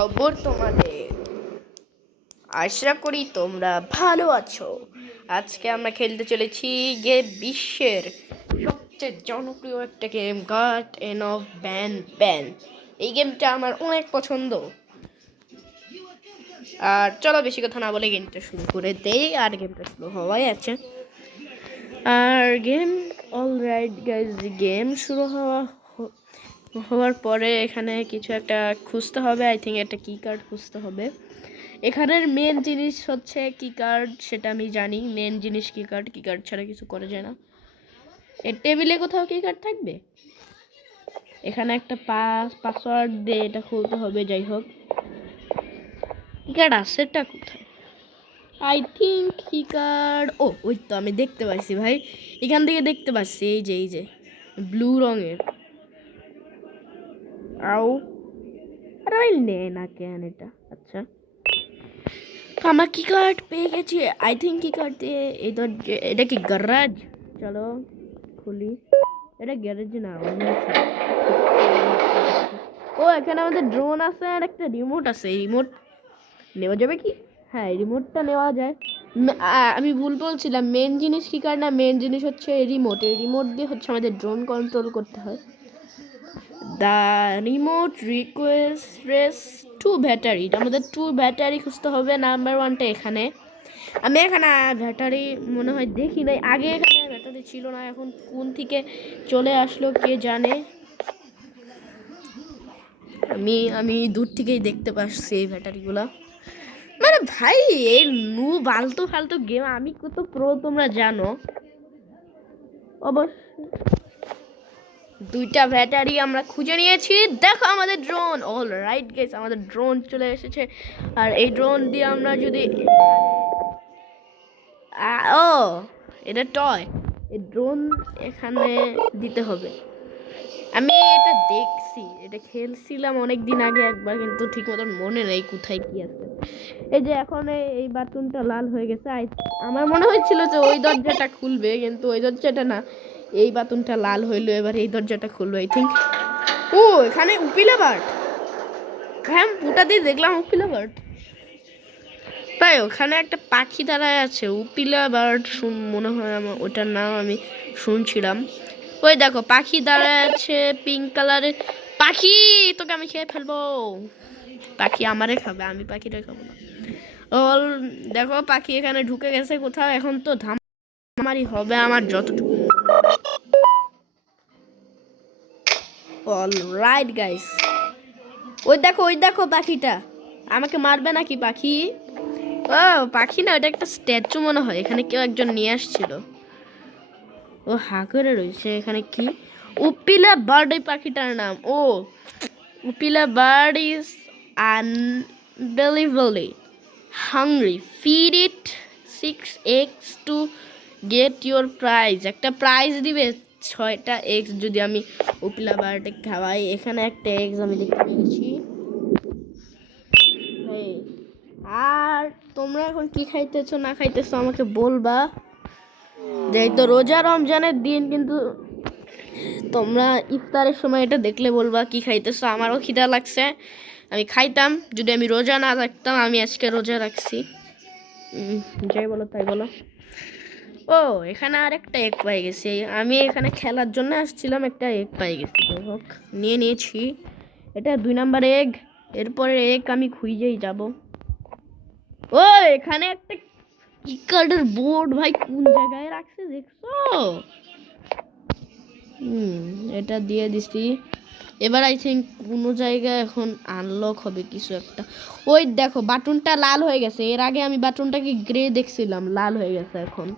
খবর তোমাদের। আশা করি তোমরা ভালো আছো। আজকে আমরা খেলতে চলেছি বিশ্বের সবচেয়ে জনপ্রিয় একটা game, garden of Banban Banban. এই গেমটা আমার অনেক পছন্দ। আর চলো বেশি কথা না বলে গেমটা শুরু করে দেই। আর গেমটা শুরু হওয়াই আছে। আর অলরাইট গাইজ, গেম শুরু হওয়ার পরে এখানে কিছু একটা খুঁজতে হবে। আই থিঙ্ক একটা কি কার্ড খুঁজতে হবে। এখানের মেন জিনিস হচ্ছে কি কার্ড, সেটা আমি জানি। মেন জিনিস কি কার্ড ছাড়া কিছু করা যায় না। এর টেবিলে কোথাও কি কার্ড থাকবে। এখানে একটা পাসওয়ার্ড দিয়ে এটা খুলতে হবে। যাই হোক, কি কার্ড আছে এটা কোথায়? আই থিঙ্ক কি কার্ড, ওই তো আমি দেখতে পাচ্ছি ভাই, এখান থেকে দেখতে পাচ্ছি। এই যে ব্লু রঙের। আও আরে ভাই, নেয় না কেন এটা? আচ্ছা, আমার কি কার্ড পেয়ে গেছি। আই থিঙ্ক কি কার্ড দিয়ে এটা কি গ্যারাজ? চলো খুলি। এটা গ্যারেজ না, এখানে আমাদের ড্রোন আছে আর একটা রিমোট আছে। রিমোট নেওয়া যাবে কি? হ্যাঁ, রিমোটটা নেওয়া যায়। আমি ভুল বলছিলাম। মেন জিনিস কি কার্ড না, মেন জিনিস হচ্ছে রিমোট। এই রিমোট দিয়ে হচ্ছে আমাদের ড্রোন কন্ট্রোল করতে হয়। The remote request to battery. আমাদের 2 ব্যাটারি খুঁজতে হবে। নাম্বার 1টা এখানে। আমি এখানে ব্যাটারি মনে হয় দেখি নাই আগে। এখানে ব্যাটারি ছিল না, এখন কোন থেকে চলে আসলো কে জানে। আমি দূর থেকেই দেখতে পাচ্ছি এই ব্যাটারিগুলো। মানে ভাই, এই ফালতু গেম আমি কত প্রো তোমরা জানো অবশ্য। 2টা ব্যাটারি আমরা খুঁজে নিয়েছি। দেখো আমাদের ড্রোন। অল রাইট গাইস, আমাদের ড্রোন চলে এসেছে। আর এই ড্রোন দিয়ে আমরা যদি এটা টয়, এই ড্রোন এখানে দিতে হবে। আমি এটা দেখছি, এটা খেলছিলাম অনেক দিন আগে একবার, কিন্তু ঠিক মতন মনে নেই কোথায় কি আছে। এই যে এখন এই বাটনটা লাল হয়ে গেছে। আমার মনে হয়েছিল যে ওই দরজাটা খুলবে, কিন্তু ওই দরজাটা না, এই বাটনটা লাল হইলো। এবার এই দরজাটা খুললো আই থিঙ্ক। এখানে উপিলা বার্ড। হ্যাঁ, ওটা দিয়ে দেখলাম উপিলা বার্ড। তাই ওখানে একটা পাখি দাঁড়ায় আছে, উপিলা বার্ড মনে হয়। আমার ওটার নাম আমি শুনছিলাম। ওই দেখো পাখি দাঁড়ায় আছে, পিঙ্ক কালারের পাখি। তোকে আমি খেয়ে ফেলবো। পাখি আমারে খাবে, আমি পাখিটা খাবো না। দেখো পাখি এখানে ঢুকে গেছে কোথাও। এখন তো ধামারি হবে আমার যতটুকু। অলরাইট গাইস, ওই দেখো পাখিটা আমাকে মারবে নাকি? পাখি পাখি না, ওটা একটা স্ট্যাচু মনে হয়। এখানে কেউ একজন নিয়ে আসছিল। ও হা করে রয়েছে। এখানে কি? উপিলা বার্ড এই পাখিটার নাম। উপিলা bird is unbelievably hungry. Feed it 6 eggs to get your prize. একটা প্রাইজ দিবে 6টা এগস যদি আমি উপিলা বার্ডে খাওয়াই। এখানে একটা এগস আমি দেখতে পেয়েছি। আর তোমরা এখন কি খাইতেছো না খাইতেছো আমাকে বলবা। যেহেতু রোজা রমজানের দিন, কিন্তু তোমরা ইফতারের সময় এটা দেখলে বলবা কি খাইতেছো। আমারও খিদা লাগছে, আমি খাইতাম যদি আমি রোজা না রাখতাম। আমি আজকে রোজা রাখছি। যাই বলো তাই বলো। এখানে আর একটা এগ পাই গেছি। আমি এখানে খেলার জন্য আসছিলাম, একটা এগ পাই গেছি। যাই হোক, নিয়েছি। এটা 2 নাম্বার এগ। এরপরে এগ আমি খুঁজেই যাব। এখানে একটা কি কার্ডের বোর্ড ভাই, কোন জায়গায় রাখছে দেখছো? এটা দিয়ে দিছি। এবার আই থিঙ্ক কোনো জায়গায় এখন আনলক হবে কিছু একটা। ওই দেখো বাটনটা লাল হয়ে গেছে। এর আগে আমি বাটনটাকে গ্রে দেখছিলাম, লাল হয়ে গেছে এখন।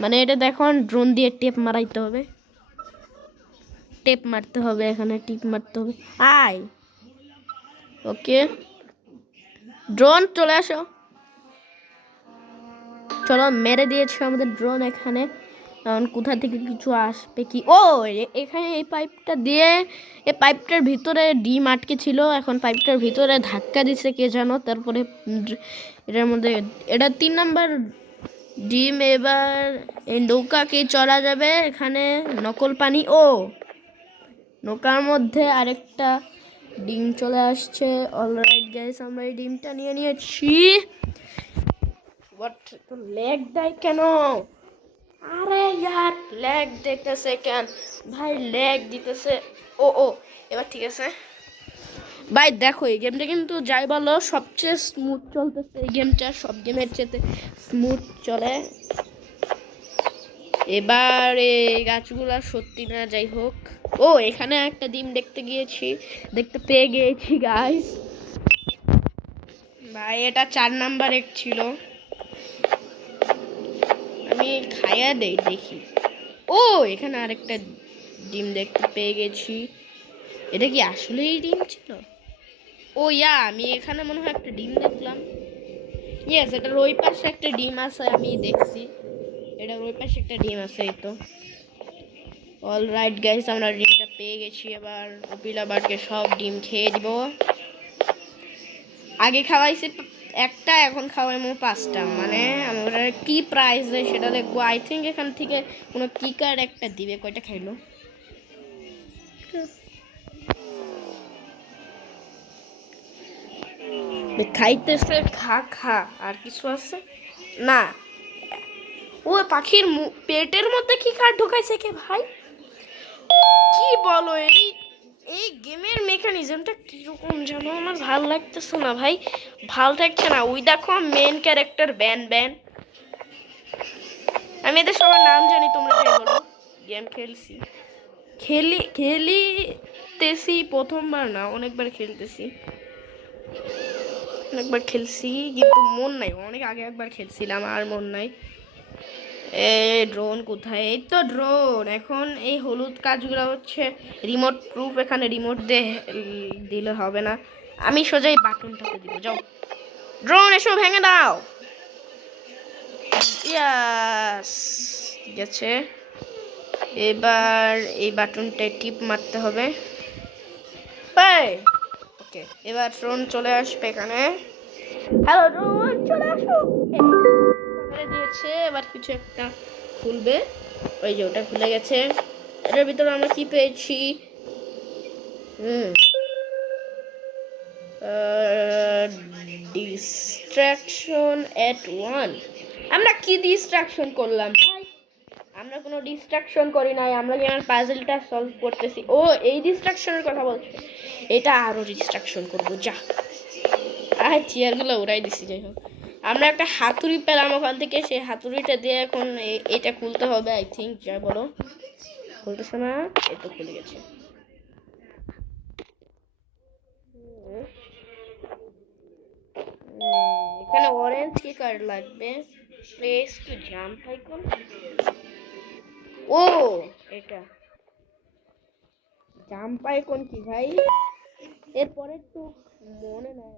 মানে এটা দেখো, ড্রোন দিয়ে টেপ মারাইতে হবে। টেপ মারতে হবে, এখানে টিপ মারতে হবে। ওকে, ড্রোন চলে আসো। চলো, মেরে দিয়েছে আমাদের ড্রোন। এখানে এখন কোথা থেকে কিছু আসবে কি? এখানে এই পাইপটার ভিতরে ডিম আটকে ছিল। এখন পাইপটার ভিতরে ধাক্কা দিছে কে জানো, তারপরে এটার মধ্যে এটা 3 নাম্বার ডিম। এবার এই নৌকাকে চলা যাবে। এখানে নকল পানি। নৌকার মধ্যে আরেকটা ডিম চলে আসছে। অলরাইট গাইস, আমরা এই ডিমটা নিয়ে নিয়েছি। হোয়াট, তো লেগ দেয় কেন? আরে ইয়ার লেগ দেখতেছে কেন ভাই? লেগ দিতেছে। ও ও, এবার ঠিক আছে ভাই। দেখো এই গেমটা কিন্তু যাই বলো সবচেয়ে স্মুথ চলতেছে। এই গেমটা সব গেমের চেয়ে স্মুথ চলে। এবার এই গাছগুলা সত্যি না, যাই হোক। ও, এখানে একটা ডিম দেখতে পেয়ে গিয়েছি গাইস। ভাই এটা 4 নাম্বার এক ছিল। আমি খাইয়া দেই দেখি। ও, এখানে আরেকটা ডিম দেখতে পেয়ে গেছি। এটা কি আসলেই ডিম ছিল? ও ইয়া, আমি এখানে মনে হয় একটা ডিম দেখলাম। ইয়েস, এটার ওই পাশে একটা ডিম আছে, আমি দেখছি। এটার ওই পাশে একটা ডিম আছে, এই তো। অলরাইট গাইস, আমরা ডিমটা পেয়ে গেছি। এবার কপিলা বার্ডকে সব ডিম খেয়ে দিব। আগে খাওয়াইছি একটা, এখন খাওয়াইমো 5টা। মানে আমরা কি প্রাইস দেয় সেটা দেখবো। আই থিঙ্ক এখান থেকে কোনো কিকার একটা দিবে। কয়টা খাইলো? খাইতেছে, খা খা। আর কিছু আছে না? ও পাখির পেটের মধ্যে কি কার ঢুকাইছে কে ভাই? কি বলো? এই এই গেমের মেকানিজমটা কিরকম জানো? আমার ভাল লাগতেছে না ভাই, ভাল থাকছে না। ওই দেখো মেন ক্যারেক্টার ব্যান ব্যান। আমি এদের সবার নাম জানি, তোমরা যাই বলো। গেম খেলিতেছি প্রথমবার না, অনেকবার খেলতেছি। অনেকবার খেলছি কিন্তু মন নাই। অনেক আগে একবার খেলছিলাম, আর মন নাই। ড্রোন কোথায়? এই তো ড্রোন। এখন এই হলুদ কাজগুলো হচ্ছে রিমোট প্রুফ। এখানে রিমোট দিলে হবে না, আমি সোজাই বাটনটাতে দিব। যাও ড্রোন, এসো ভেঙে দাও। ইয়াস, ঠিক আছে। এবার এই বাটনটা টিপ মারতে হবে। ওকে, এবার ড্রোন চলে আসবে এখানে। হ্যালো ড্রোন, চলে আসো। দিয়েছে, এবার কিছু একটা খুলবে। ওই যে ওটা খুলে গেছে। এটার ভিতরে আমরা কি পেয়েছি? ডিস্ট্রাকশন এট 1। আমরা কি ডিস্ট্রাকশন করলাম ভাই? আমরা কোনো ডিস্ট্রাকশন করি নাই। আমরা যেমন পাজলটা সলভ করতেছি। ও, এই ডিস্ট্রাকশনের কথা বলছে। এটা আরো ডিস্ট্রাকশন করবো, যা। আর চেয়ারগুলো উড়াই দিছি। যাই হোক, আমরা একটা হাতুড়ি পেলাম ওখান থেকে। সেই হাতুড়িটা দিয়ে এখন এটা খুলতে হবে আই থিঙ্ক। যা বলো, খুলতেছে না? এটা খুলে গেছে। এখানে অরেঞ্জ কি কার্ড লাগবে? Place to jump icon. ও, এটা জাম্প আইকন কি ভাই? এরপরে তো মনে নাই।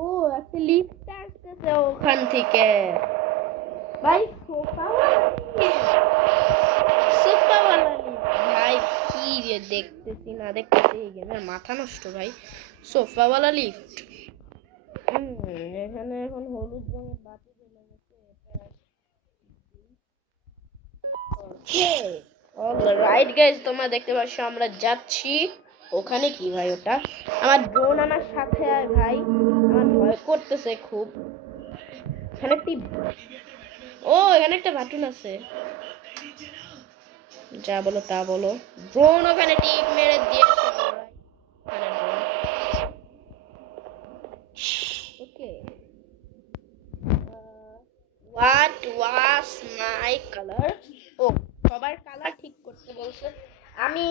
ও, একটা লিফট আসতেছে ওখান থেকে ভাই। সোফাওয়ালা লিফট ভাই। কি রে, দেখতেছি না দেখতেছি, এই গেমের মাথা নষ্ট ভাই। সোফাওয়ালা লিফট। এখানে এখন হলুদ রঙের বাতি জ্বলে গেছে। অলরাইট গাইস, তোমরা দেখতে পাচ্ছ আমরা যাচ্ছি ওখানে। কি ভাই ওটা? আমার ড্রোন আমার সাথে আয় ভাই, আমার ভয় করতেছে খুব। এখানে টিপ। ও, এখানে একটা বাটন আছে। যা বলো তা বলো। ড্রোন ওখানে টিপ মেরে দিয়েছে। ওকে, হোয়াট ওয়াজ মাই কালার? ও, সবার কালার ঠিক করতে বলছে। আমি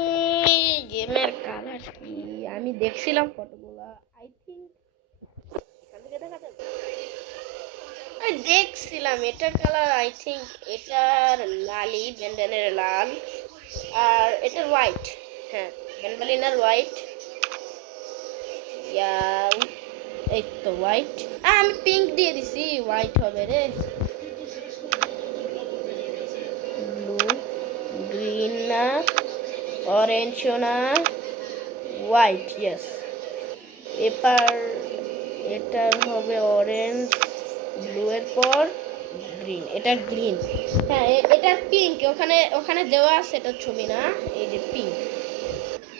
গেমের কালার কি আমি দেখছিলাম ফটোগুলা। আই থিঙ্ক এখান থেকে দেখা যাবে। আমি দেখছিলাম এটার কালার। আই থিঙ্ক এটার লালি, ব্যান্ডানের লাল, আর এটার হোয়াইট। হ্যাঁ, ব্যান্ডালিনার হোয়াইট। ইয়া, এই তো হোয়াইট। আমি পিঙ্ক দিয়ে দিছি, হোয়াইট হবে রে। ব্লু, গ্রিন না, অরেঞ্জ না, হোয়াইট। ইয়েস, এবার এটার হবে অরেঞ্জ, ব্লু এর পর গ্রিন। এটা গ্রিন। হ্যাঁ, এটা পিঙ্ক। ওখানে ওখানে দেওয়া আছে, এটা ছবি না, এই যে পিঙ্ক।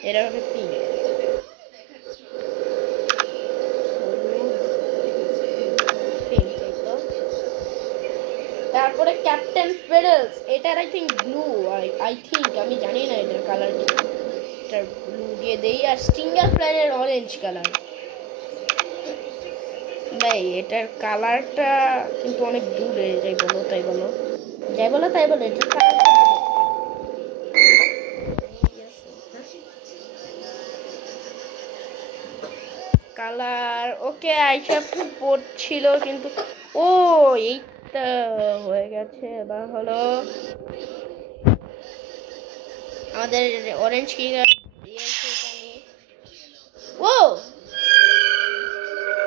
এটা হবে পিঙ্ক, পিঙ্ক এই তো। তারপরে ক্যাপ্টেন ফেডেলস, এটার I think blue, I think, আমি জানি না এটার কালার কি। এটার ব্লু দিয়ে দেই। আর স্টিঙ্গার ফ্ল্যানের অরেঞ্জ কালার। ভাই এটার কালারটা কিন্তু অনেক দূরে, যাই বলো তাই বলো, যাই বলো তাই বলো, এটার কালারটা কালার ওকে আইসা পড়ছিল কিন্তু। ও এইটা হয়ে গেছে। এবার হলো আমাদের অরেঞ্জ কি দিয়েছে এখানে। ও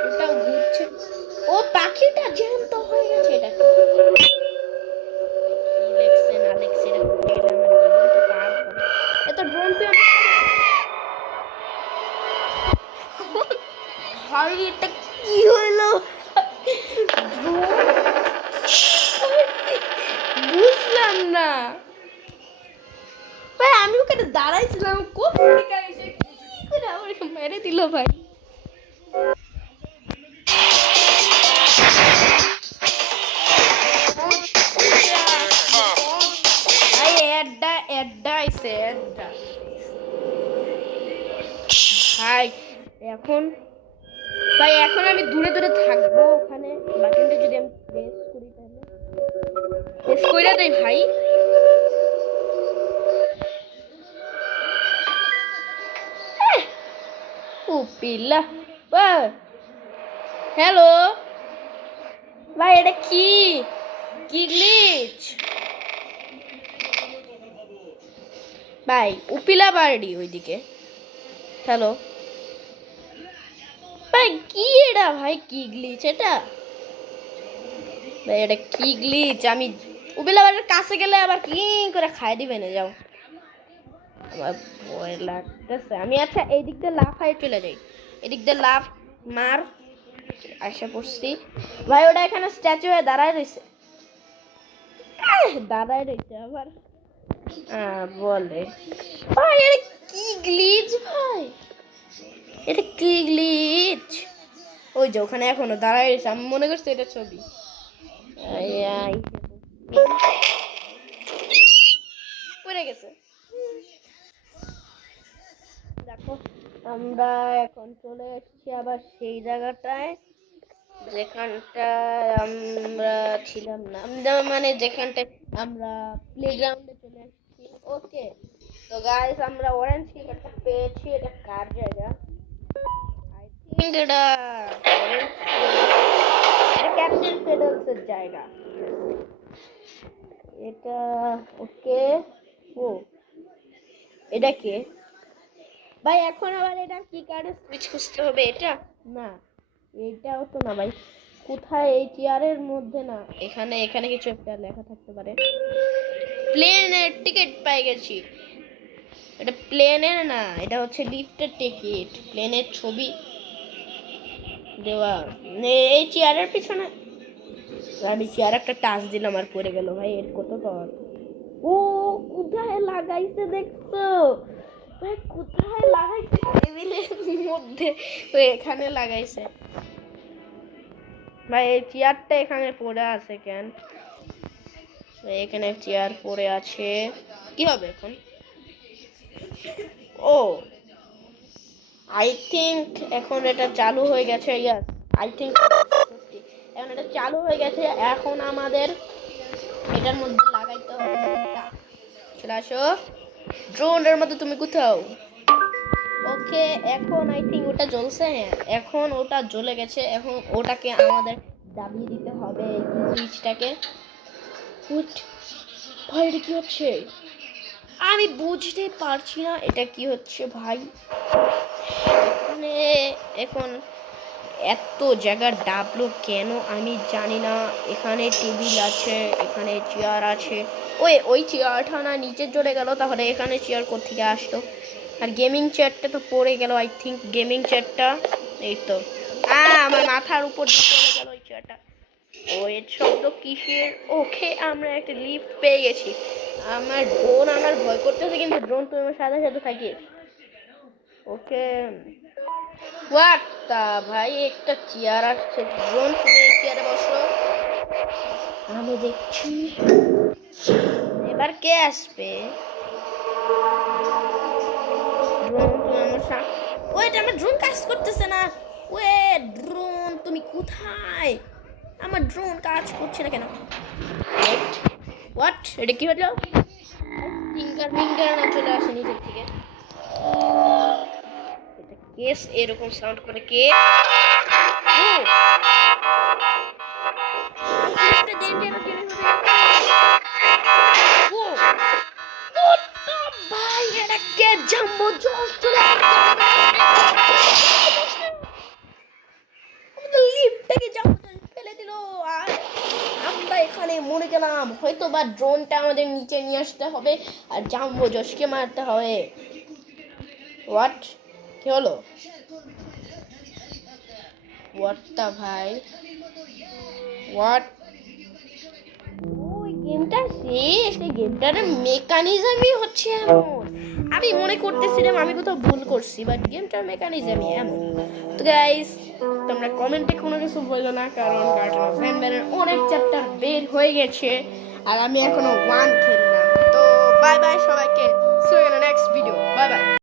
ওটাও ঘুরছে। ও পাখিটা জ্যান্ত হয়ে গেছে। এটা কি লেখছে না লেখছে, এটা ঘুরে গেলে আমার জীবনটা পার হবে। এত ড্রোন তুই ভাই এটা কি হইলো? বুঝলাম না ভাই, আমি ওখানে দাঁড়াইছিলাম, কোথা থেকে এসে কি করে আমাকে মেরে দিল ভাই। ভাই এডটা এডটা আইছে এডটা। ভাই এখন, ভাই এখন আমি দূরে দূরে থাকবো। ওখানে বাটনটা যদি আমি প্রেস করি তাহলে প্রেস কইরা দেই ভাই। ও পিল্লা হ্যালো ভাই, এটা কি কি গ্লিচ ভাই? উপিলা বাড়ি ওইদিকে। হ্যালো ভাই, কি এটা ভাই, কি গ্লিচ এটা ভাই? এটা কি গ্লিচ? আমি উপিলা বাড়ির কাছে গেলে আবার কি করে খাই দিবে না, যাও। আমার ভয় লাগতেছে। আমি আচ্ছা এই দিক দিয়ে লাফাই চলে যাই, এদিক দিয়ে লাফ মার। আশা করছি ভাই ওটা এখানে স্ট্যাচু হয়ে দাঁড়ায় রয়েছে, দাঁড়ায় রয়েছে আবার বলে। ভাই এটা কি গ্লিচ ভাই, এটা কি গ্লিচ? ওই যে ওখানে এখনো দাঁড়ায় রয়েছে, আমি মনে করছি এটা ছবি। পড়ে গেছে। দেখো আমরা এখন চলে এসেছি আবার সেই জায়গাটায় যেখানটায় আমরা ছিলাম না, মানে যেখানটায় আমরা প্লেগ্রাউন্ডে চলে এসেছি। ওকে তো গাইস, আমরা অরেঞ্জ টিকেটটা পেয়েছি। এটা কার জায়গা? আই থিঙ্ক এটা এটা ক্যাপ্টেন ফেডালসের জায়গা। এটা ওকে। ও এটা কে ভাই? এখন আবার এটা কি কার্ডে সুইচ খুঁজতে হবে? এটা না, এটাও তো না ভাই। কোথায়? এই চেয়ারের মধ্যে না, এখানে এখানে কিছু একটা লেখা থাকতে পারে। প্লেনের টিকিট পাই গেছি। এটা প্লেনের না, এটা হচ্ছে লিফটের টিকিট। প্লেনের ছবি দেওয়া এই চেয়ারের পিছনে। আমি চেয়ার একটা টাচ দিলাম আর পড়ে গেল ভাই। এর কত পাওয়ার? ও কোথায় লাগাইছে দেখছো ভাই? কোথায় লাগাইছে? টেবিলের মধ্যে। তো এখানে লাগাইছে ভাই। এই চেয়ারটা এখানে পড়ে আছে কেন? এখানে চেয়ার পড়ে আছে, কি হবে এখন? ও আই থিঙ্ক এখন এটা চালু হয়ে গেছে। ইয়াস আই থিঙ্ক এখন এটা চালু হয়ে গেছে। এখন আমাদের এটার মধ্যে লাগাইতে হবে। চলে আসো ড্রোনের মধ্যে, তুমি কোথাও? ওকে এখন আই থিঙ্ক ওটা জ্বলছে। হ্যাঁ এখন ওটা জ্বলে গেছে। এখন ওটাকে আমাদের দাবিয়ে দিতে হবে সুইচটাকে। ভাই এটা কি হচ্ছে? আমি বুঝতে পারছি না এটা কি হচ্ছে ভাই। এখানে এখন এত জায়গা ডাবলো কেন আমি জানি না। এখানে টেবিল আছে, এখানে চেয়ার আছে। ওই চেয়ারটা না নিচে চলে গেল, তাহলে এখানে চেয়ার কোত্থেকে আসলো? আর গেমিং চেয়ারটা তো পড়ে গেল। আই থিঙ্ক গেমিং চেয়ারটা এই তো আমার মাথার উপর দিয়ে চলে গেল ওই চেয়ারটা। এর শব্দ কিসের? ওকে আমরা একটা লিফট পেয়ে গেছি। আমার ড্রোন আমার ভয় করতেছে, কিন্তু ড্রোন তো আমার সাথে সাথে থাকিস। ওকে হোয়াট তা ভাই একটা চেয়ার আসছে ড্রোন তুমি এই চেয়ারে বসো আমি দেখছি এবার কে আসবে ড্রোন তুমি আমার সামনে ওয়েট আমার ড্রোন কাজ করতেছে না ওয়েট ড্রোন তুমি কোথায় আমার ড্রোন কাজ করছে না কেন ওয়েট হোয়াট এটা কি হলো ফিঙ্গার ফিঙ্গার না চলে আসে নিজের থেকে এটা কেস এরকম সাউন্ড করে কে ও একটা ডেঞ্জারাস জিনিস ও What the ভাই এটা কে জাম্বো জশ চলে আমাদের লিফটটাকে জাম্বো জশ ফেলে দিল আর আমরা এখানে মরে গেলাম হয়তো বা ড্রোনটা আমাদের নিচে নিয়ে আসতে হবে আর জাম্বো জশকে মারতে হবে হোয়াট কি হলো হোয়াটটা ভাই হোয়াট ওই গেমটা শেষ এই গেমটার মেকানিজমই হচ্ছে এমন আমি মনে করতেছিলাম আমি কোথাও ভুল করছি বাট গেমটার মেকানিজমই এমন তো গাইস তোমরা কমেন্টে কোনো কিছু বললো না কারণ গার্ডেন অফ ভ্যাম্পায়ারের অনেক চ্যাপ্টার বের হয়ে গেছে আর আমি এখনো 1 খেললাম তো বাই বাই সবাইকে see you in the next video bye by